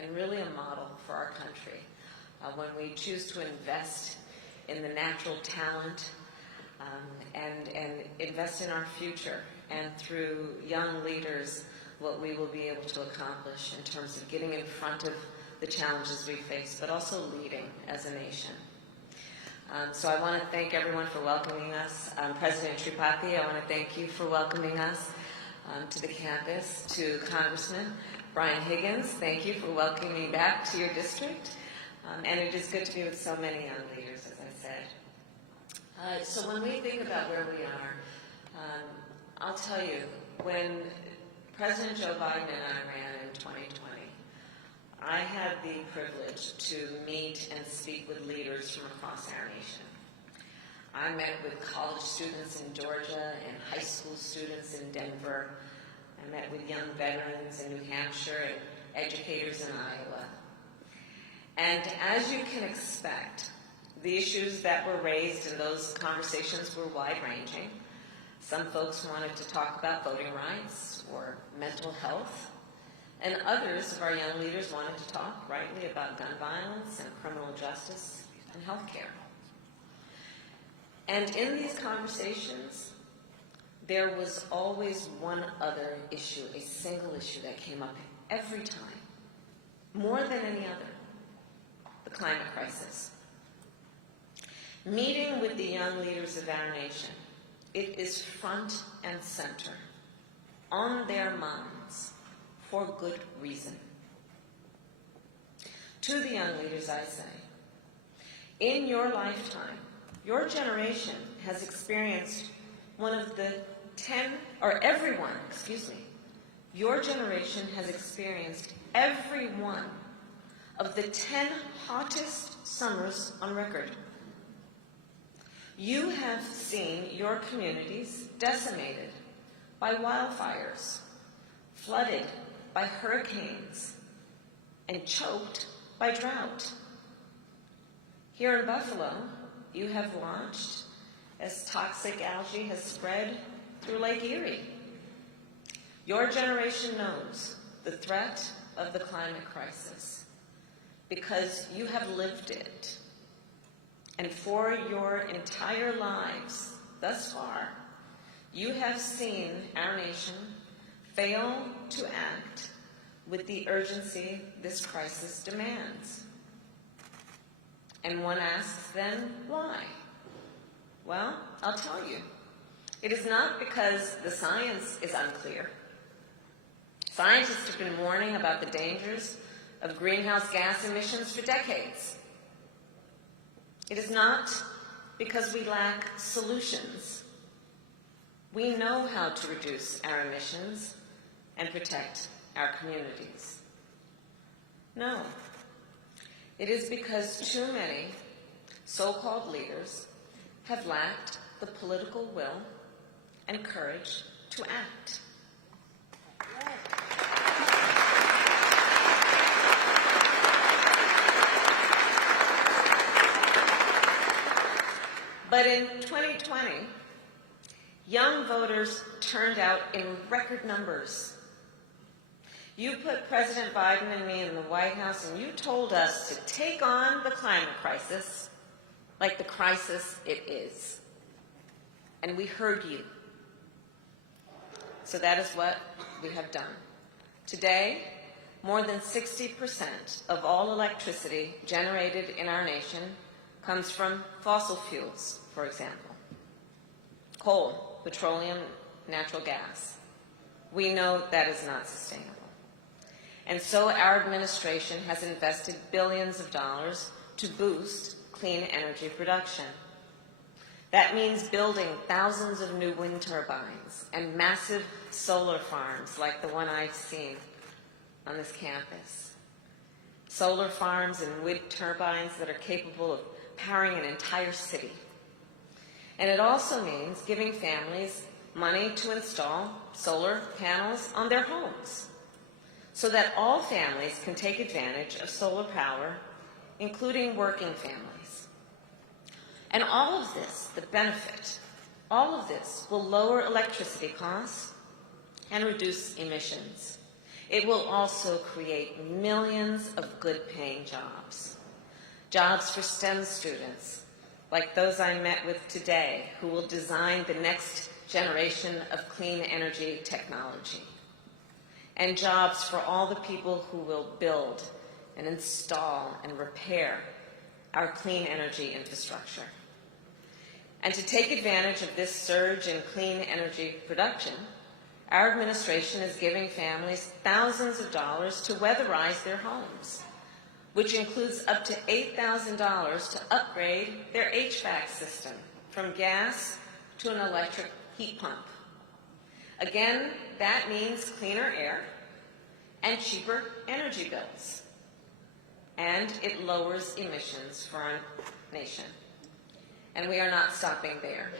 and really a model for our country when we choose to invest in the natural talent and invest in our future, and through young leaders, what we will be able to accomplish in terms of getting in front of the challenges we face, but also leading as a nation. So I want to thank everyone for welcoming us. President Tripathi, I want to thank you for welcoming us to the campus. To Congressman Brian Higgins, thank you for welcoming me back to your district. And it is good to be with so many young leaders, as I said. So when we think about where we are, I'll tell you, when President Joe Biden and I ran in 2020, I had the privilege to meet and speak with leaders from across our nation. I met with college students in Georgia and high school students in Denver. I met with young veterans in New Hampshire and educators in Iowa. And as you can expect, the issues that were raised in those conversations were wide-ranging. Some folks wanted to talk about voting rights or mental health, and others of our young leaders wanted to talk, rightly, about gun violence and criminal justice and health care. And in these conversations, there was always one other issue, a single issue that came up every time, more than any other: the climate crisis. Meeting with the young leaders of our nation, it is front and center, on their minds, for good reason. To the young leaders, I say, in your lifetime, your generation has experienced your generation has experienced every one of the 10 hottest summers on record. You have seen your communities decimated by wildfires, flooded by hurricanes, and choked by drought. Here in Buffalo, you have watched as toxic algae has spread through Lake Erie. Your generation knows the threat of the climate crisis because you have lived it. And for your entire lives thus far, you have seen our nation fail to act with the urgency this crisis demands. And one asks then, why? Well, I'll tell you. It is not because the science is unclear. Scientists have been warning about the dangers of greenhouse gas emissions for decades. It is not because we lack solutions. We know how to reduce our emissions and protect our communities. No, it is because too many so-called leaders have lacked the political will and courage to act. But in 2020, young voters turned out in record numbers. You put President Biden and me in the White House and you told us to take on the climate crisis like the crisis it is. And we heard you. So that is what we have done. Today, more than 60% of all electricity generated in our nation comes from fossil fuels, for example. Coal, petroleum, natural gas. We know that is not sustainable. And so our administration has invested billions of dollars to boost clean energy production. That means building thousands of new wind turbines and massive solar farms like the one I've seen on this campus. Solar farms and wind turbines that are capable of powering an entire city. And it also means giving families money to install solar panels on their homes so that all families can take advantage of solar power, including working families. And all of this, the benefit, all of this will lower electricity costs and reduce emissions. It will also create millions of good-paying jobs. Jobs for STEM students, like those I met with today, who will design the next generation of clean energy technology. And jobs for all the people who will build and install and repair our clean energy infrastructure. And to take advantage of this surge in clean energy production, our administration is giving families thousands of dollars to weatherize their homes, which includes up to $8,000 to upgrade their HVAC system from gas to an electric heat pump. Again, that means cleaner air and cheaper energy bills. And it lowers emissions for our nation. And we are not stopping there.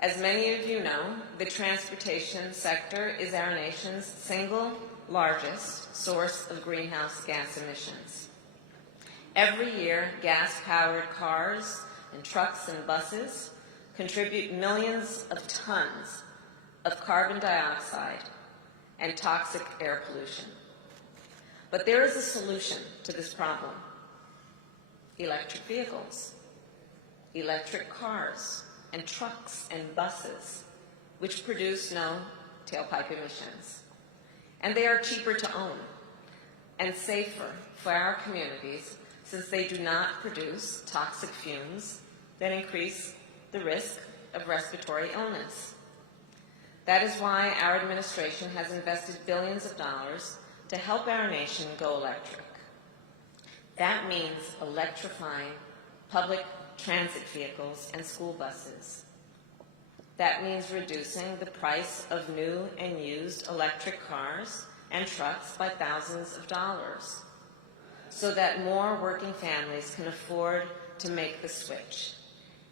As many of you know, the transportation sector is our nation's single largest source of greenhouse gas emissions. Every year, gas-powered cars and trucks and buses contribute millions of tons of carbon dioxide and toxic air pollution. But there is a solution to this problem: electric vehicles, electric cars and trucks and buses, which produce no tailpipe emissions. And they are cheaper to own and safer for our communities, since they do not produce toxic fumes that increase the risk of respiratory illness. That is why our administration has invested billions of dollars to help our nation go electric. That means electrifying public transit vehicles and school buses. That means reducing the price of new and used electric cars and trucks by thousands of dollars, so that more working families can afford to make the switch.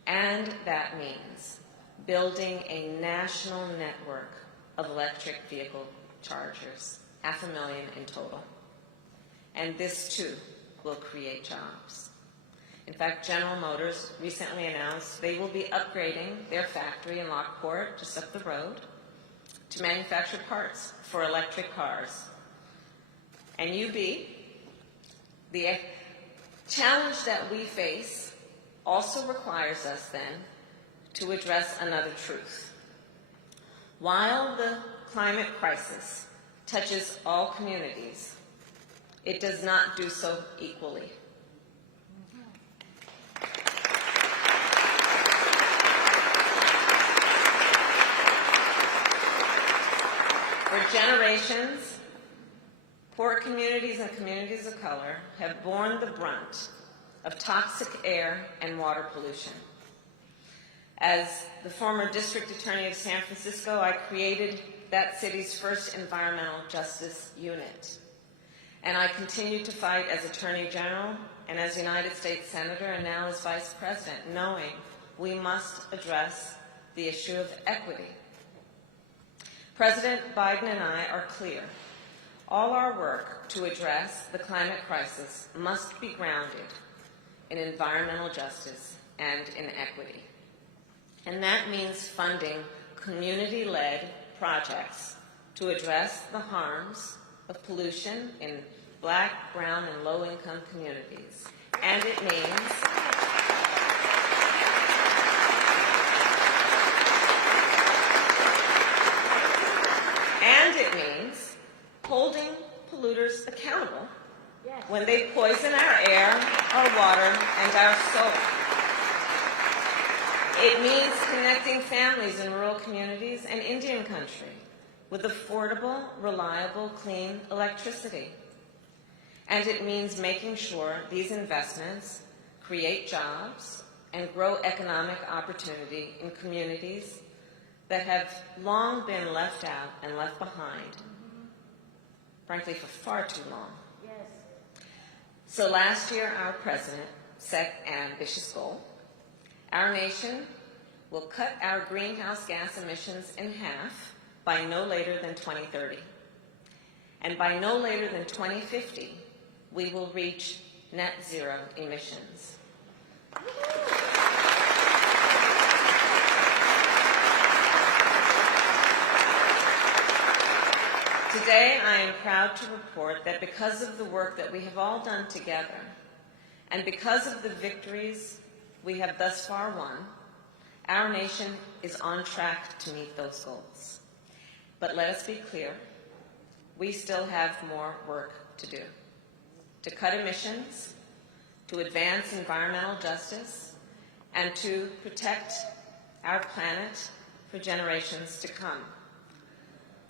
And that means building a national network of electric vehicle chargers, 500,000 in total. And this, too, will create jobs. In fact, General Motors recently announced they will be upgrading their factory in Lockport, just up the road, to manufacture parts for electric cars. And UB, the challenge that we face also requires us then to address another truth. While the climate crisis touches all communities, it does not do so equally. For generations, poor communities and communities of color have borne the brunt of toxic air and water pollution. As the former district attorney of San Francisco, I created that city's first environmental justice unit. And I continue to fight as Attorney General and as United States Senator and now as Vice President, knowing we must address the issue of equity. President Biden and I are clear. All our work to address the climate crisis must be grounded in environmental justice and in equity. And that means funding community-led projects to address the harms of pollution in Black, brown, and low-income communities. And it means holding polluters accountable when they poison our air, our water, and our soil. It means connecting families in rural communities and Indian country with affordable, reliable, clean electricity. And it means making sure these investments create jobs and grow economic opportunity in communities that have long been left out and left behind, frankly, for far too long. Yes. So last year, our president set an ambitious goal. Our nation will cut our greenhouse gas emissions in half by no later than 2030. And by no later than 2050, we will reach net zero emissions. Today, I am proud to report that because of the work that we have all done together, and because of the victories we have thus far won, our nation is on track to meet those goals. But let us be clear, we still have more work to do. To cut emissions, to advance environmental justice, and to protect our planet for generations to come.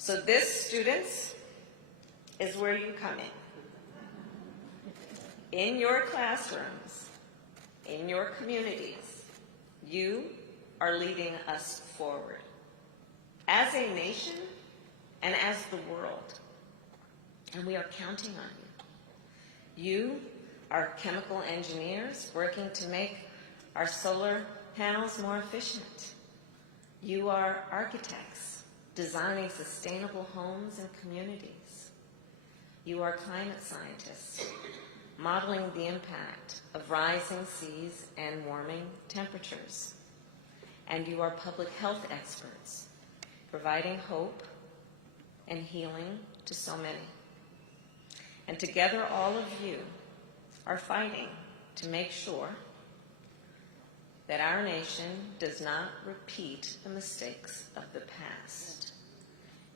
So this, students, is where you come in. In your classrooms, in your communities, you are leading us forward as a nation and as the world. And we are counting on you. You are chemical engineers working to make our solar panels more efficient. You are architects designing sustainable homes and communities. You are climate scientists modeling the impact of rising seas and warming temperatures. And you are public health experts providing hope and healing to so many. And together, all of you are fighting to make sure that our nation does not repeat the mistakes of the past.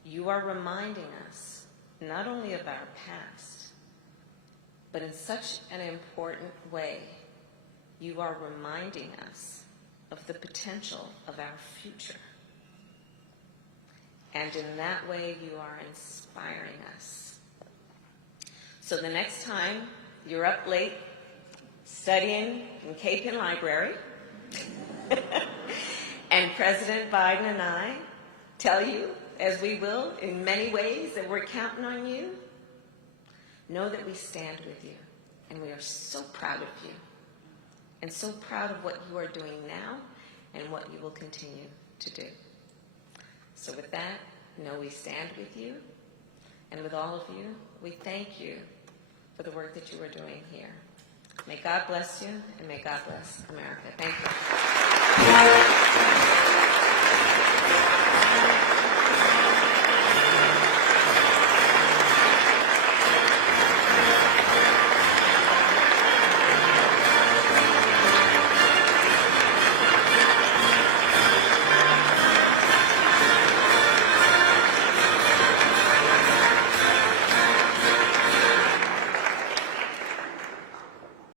You are reminding us not only of our past, but in such an important way, you are reminding us of the potential of our future. And in that way, you are inspiring us. So the next time you're up late studying in Cape Library, and President Biden and I tell you, as we will in many ways, that we're counting on you, know that we stand with you, and we are so proud of you, and so proud of what you are doing now and what you will continue to do. So with that, know we stand with you, and with all of you, we thank you for the work that you are doing here. May God bless you, and may God bless America. Thank you.